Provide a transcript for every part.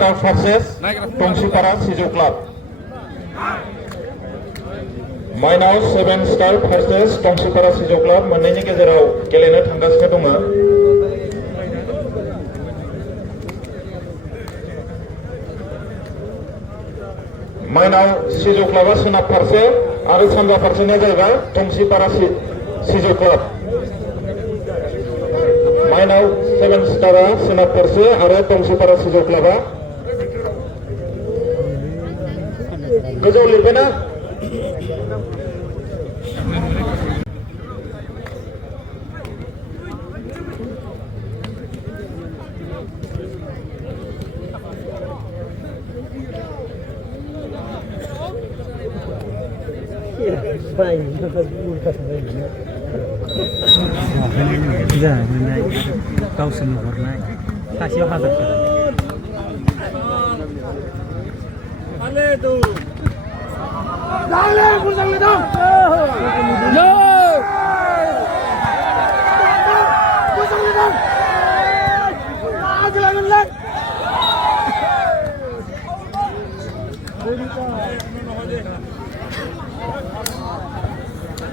Star versus Tongshipara Sijo Club. Mainaw 7 Star versus Tongshipara Sijo Club मोननैनि गेजेराव गेलेनो थांगासिनो दङ। Mainaw Sijo Clubआ सोनाब फारसे आरो सानजा फारसेनिया जाहैबाय Tongshipara Sijo Club। Mainaw 7 Starआ सोनाब फारसे आरो Tongshipara Sijo Clubआ गोजौ लिरबायना गावसोरनो हरनाय सासेयाव हाजार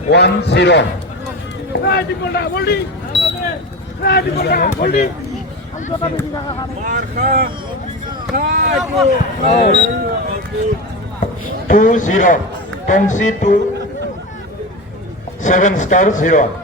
One zero. Two zero. Tongsi 2 7 Star 0.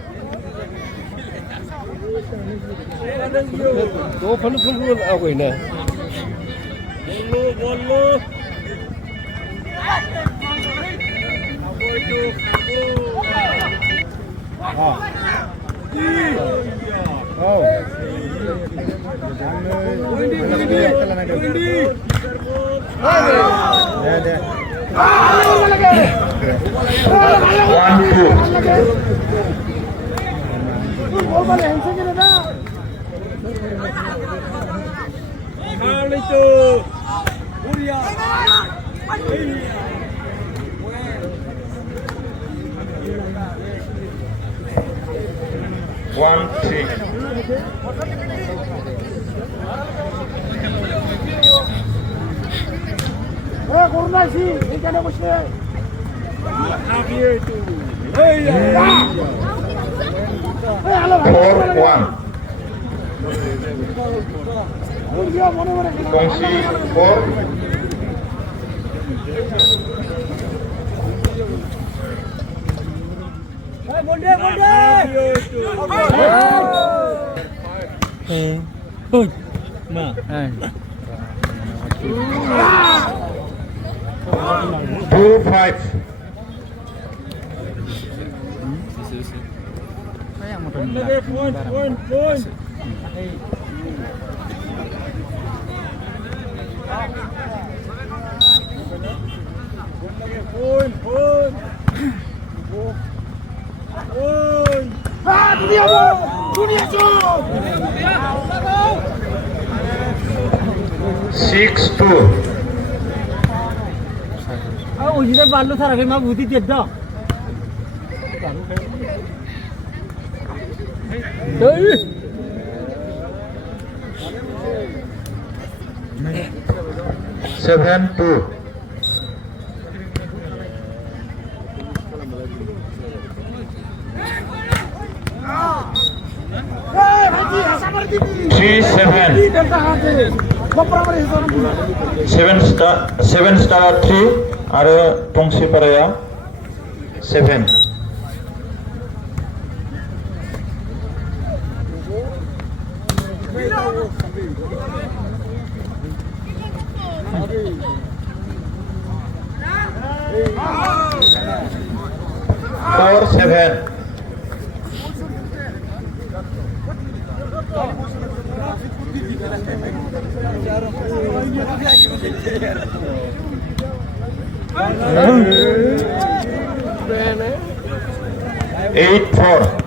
One three. Four one. Tongsi 4. Two five. Saya mau poin. Six two. उधर बालू सारा फिर मैं भूती दे दो Seven two. Three seven. Seven star three आरो टंसिपाराया seven. Four seven. Eight four.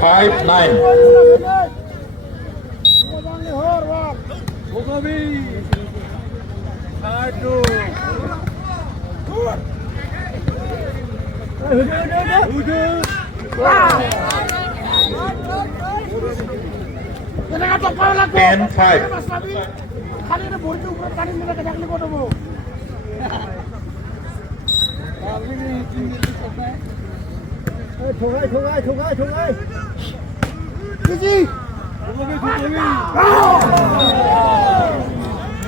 Five nine. Ten five.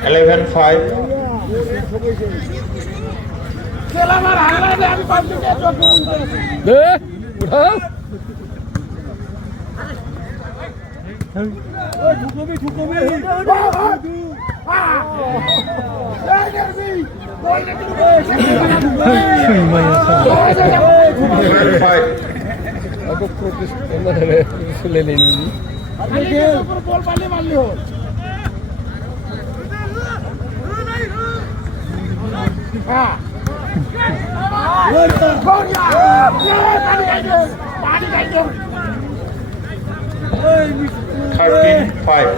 Eleven five. Aku protes sama dari Sulaiman ini. Thirteen five.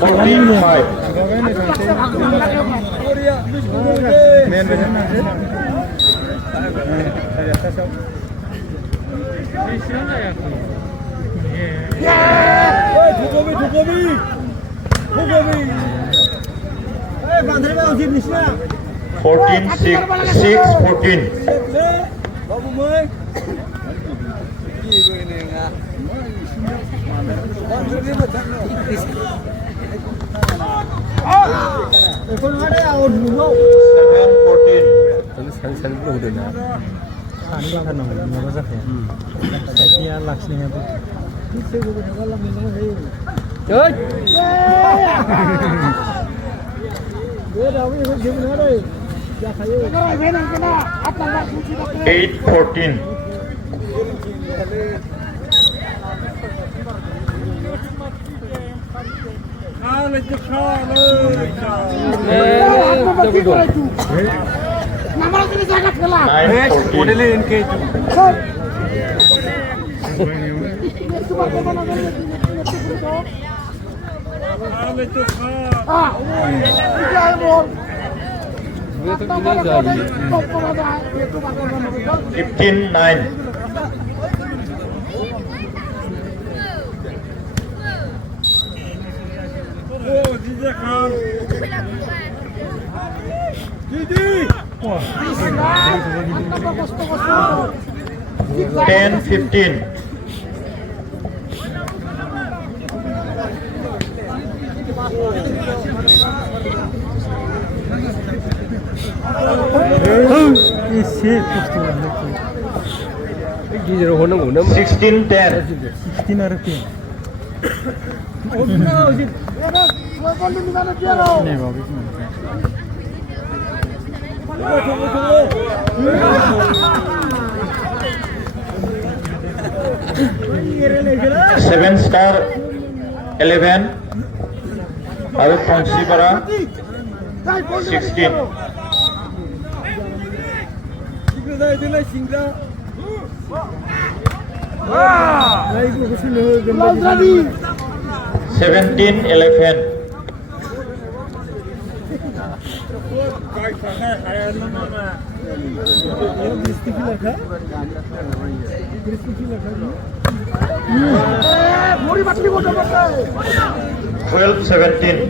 Fourteen five. Fourteen six 14. Seven 14. Sari belum udah nak. सानी बाखा number number जाते हैं सैतिया लक्ष्मी है तो किससे वो वाला मिला है Chơi. ये रावी को गेम ना रे क्या खाए 8-14. मोडेल इनके ये तो किधर जा रही है 15-9. Wah, 10-15. isi postur lagi. 기절 하는 거는 16-10. 16 rupiah. Ini bagus. 7-11. Aru Tongsipara 16. Ah, 17-11. Twelve 17.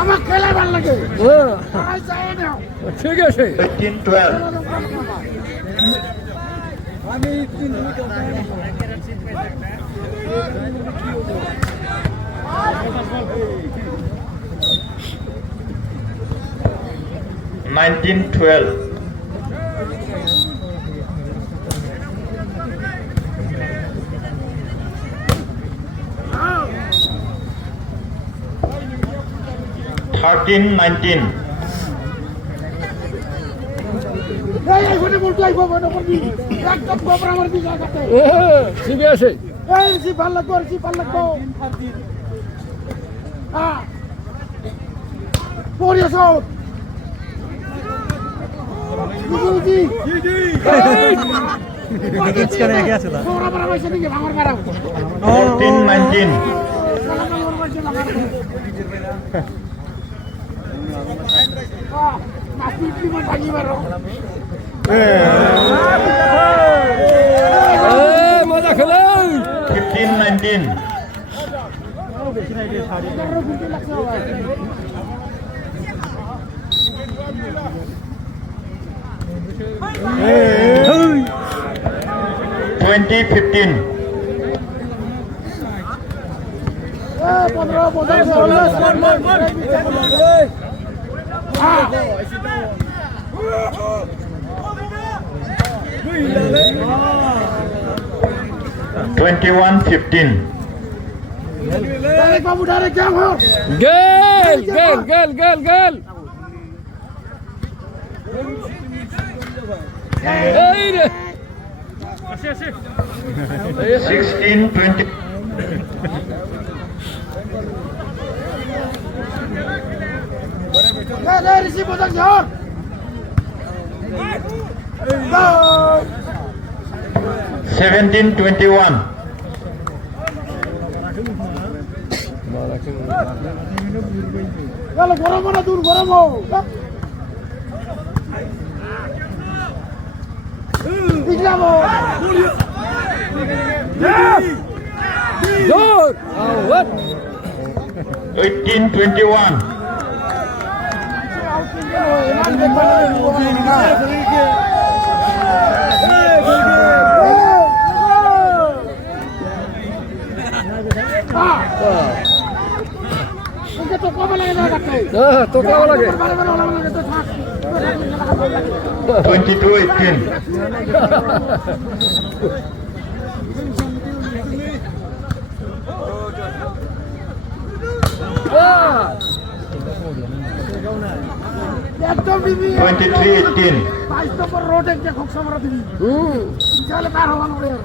আমার খেলা ভালো লাগে ঠিক আছে 18-12. আমি 19-12. Thirteen 19. এই ফোনে বলতো আইবো মনে করবি একদম গোবর আমার দিকে আগাতে ঠিক আছে এই জি ভাল লাগবো জি ভাল লাগবো হ্যাঁ পরিয়া সব জি Sekarang yang biasa lah. গোবর আমার পয়সা দিকে আমার মারাও 14-19. নাকি কি বাজি মারো মজা খেলো 15-19. Hey. 20-15. 21-15. বাবু ডাইরেক্ট গেম হোক গেল গেল গেল গেল গেল এই রে 16-20. রিসিভ বোঝা ঝড় 17-21. গেল গরম না দূর গরম ইসলাম জোর আওয়াজ 18-21. তো কবে লাগে না কাটতে তো কেমন লাগে 22-18. দিবি 23-18 22 নম্বর রোড একটা খোকসা মারা দিবি তাহলে পার হওয়া নড়ে আর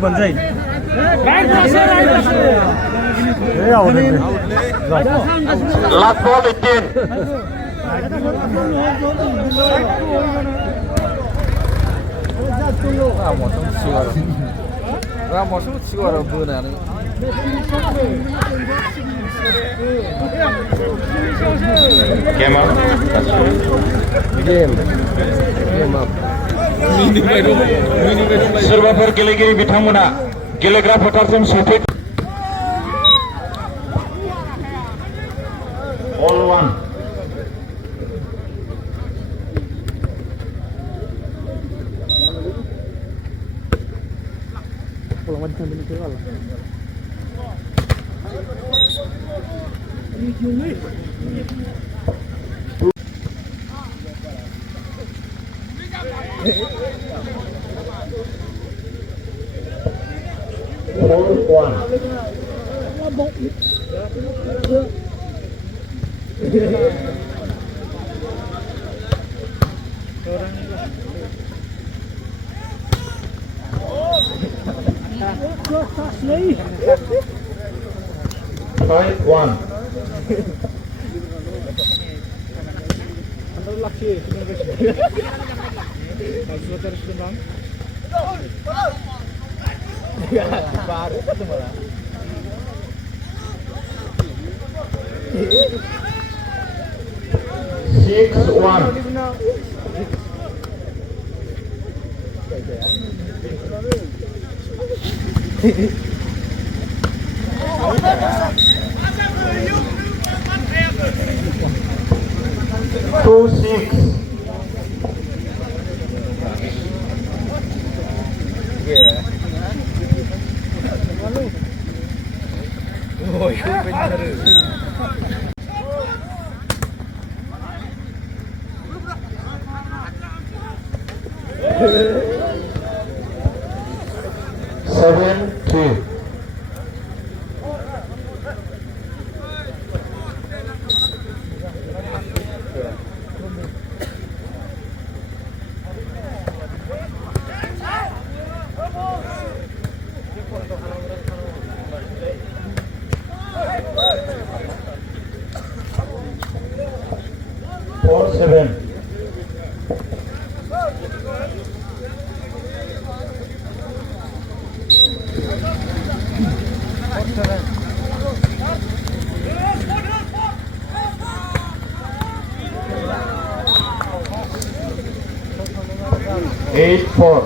bắn dày. Last ball 18 Ramos'u 치고라 부나는. Game up. Game up. Mini सोरबाफोर गेलेगिरि बिथांमोना गेलेग्रा फोथारसिम सौफै All one All one Five one Six one Two six Seven three Four seven Eight four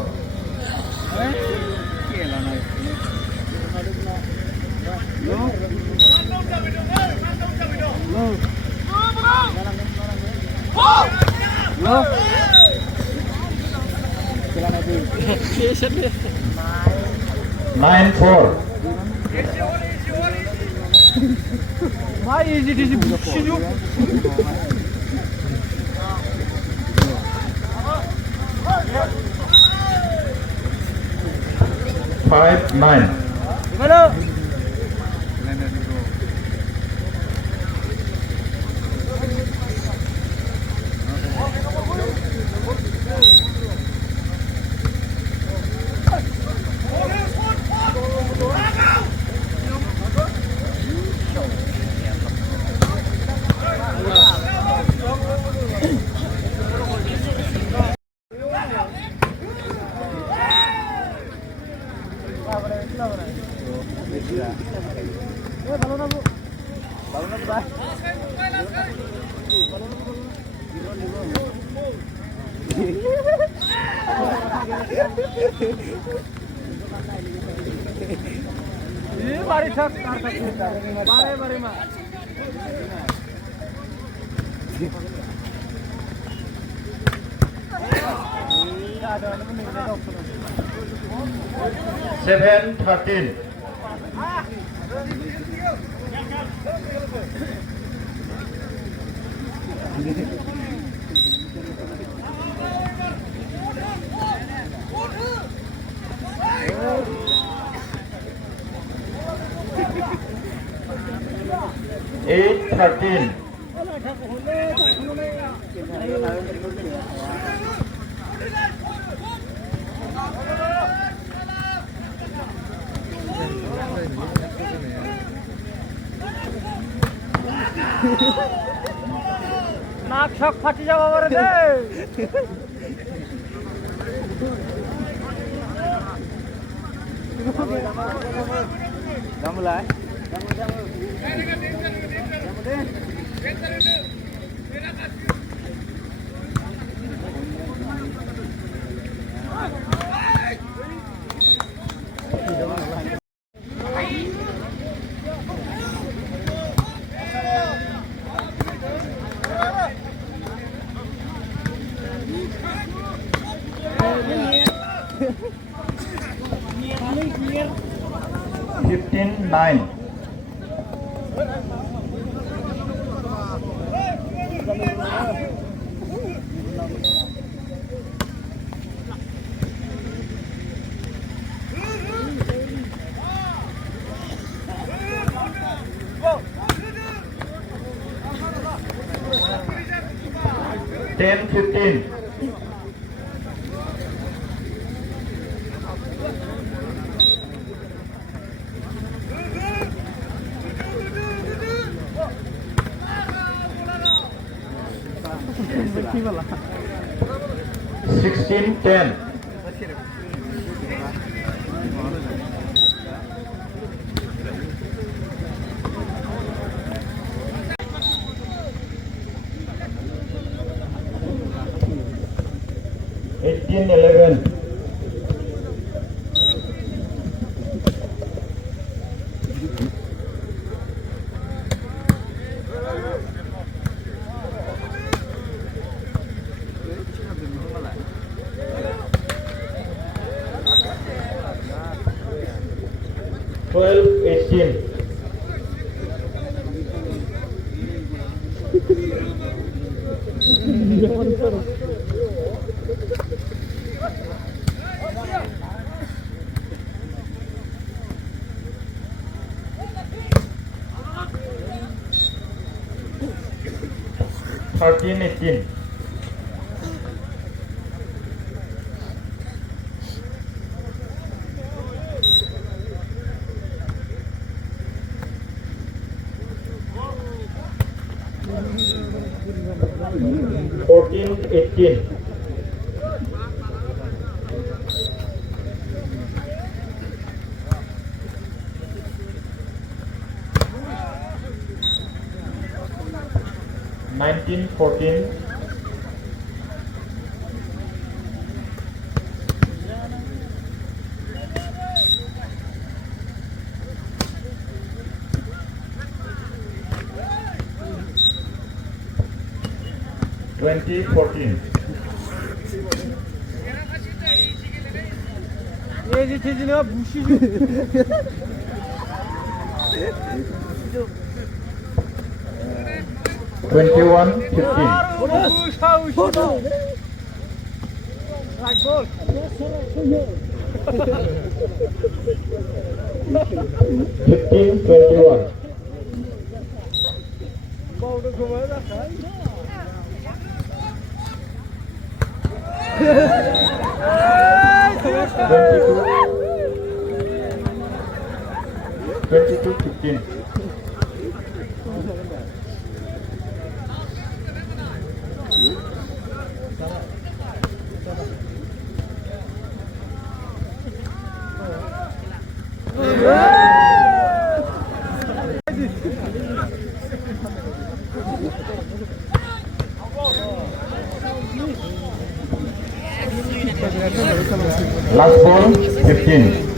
Nine four Five nine Seven 13 8-13. নাক শক ফাটি যাওয়া বড় রে গামলায় 15-9. Ten 15. Sixteen 10. Eighteen 11. Twelve 18. Thirteen 18. Fourteen 18. Nineteen 14. Twenty 14. এই যে না bushy 21 15. Fifteen 21. Twenty-two 15. Last ball 15.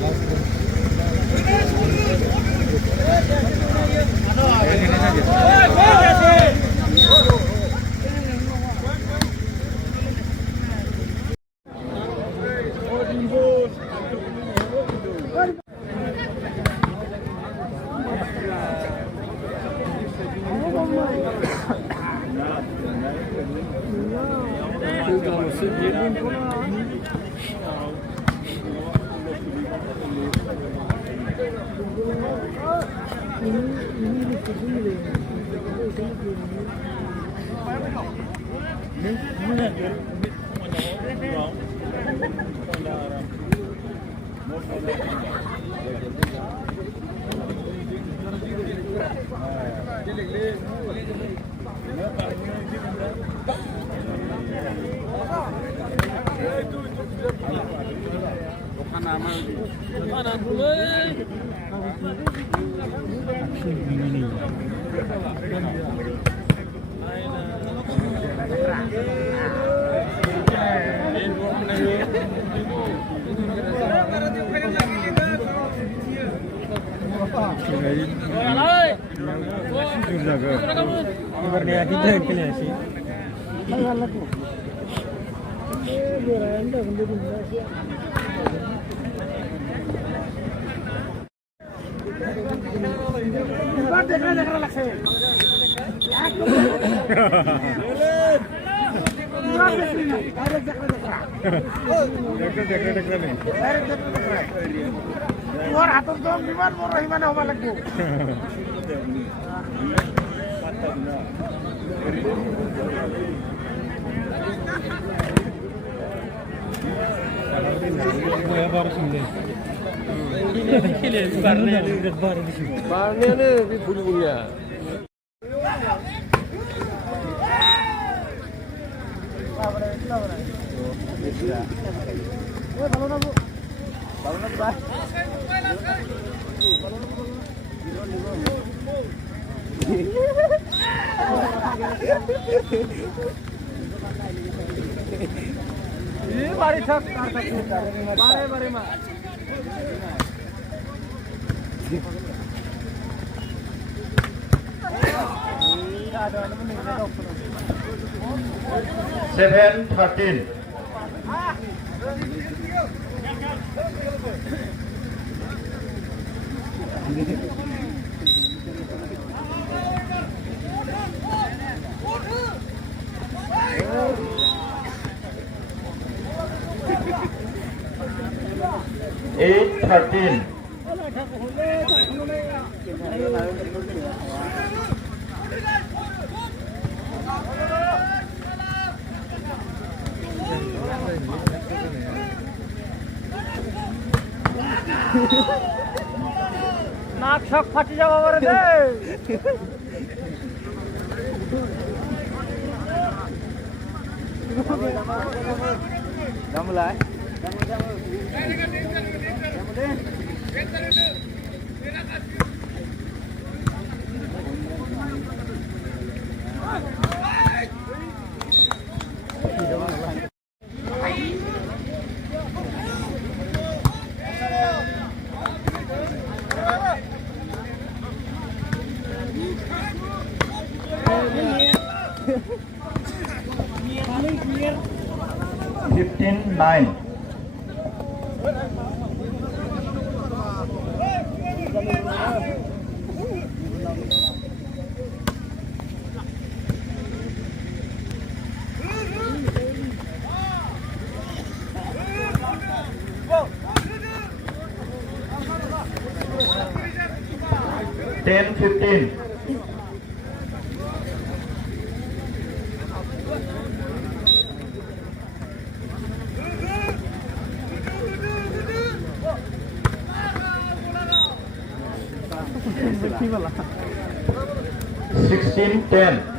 Ibaratnya kita kena sih. Luar atas dong, gimana mau rahimana sama lagu? Barnya nih bulu-bulunya. Ini mari tak, mari mak. Seven 13. Eight 13. নাক শক ফাটি যাবো বলে দে Gamulai. Fifteen 9. Ten 15. Sixteen 10.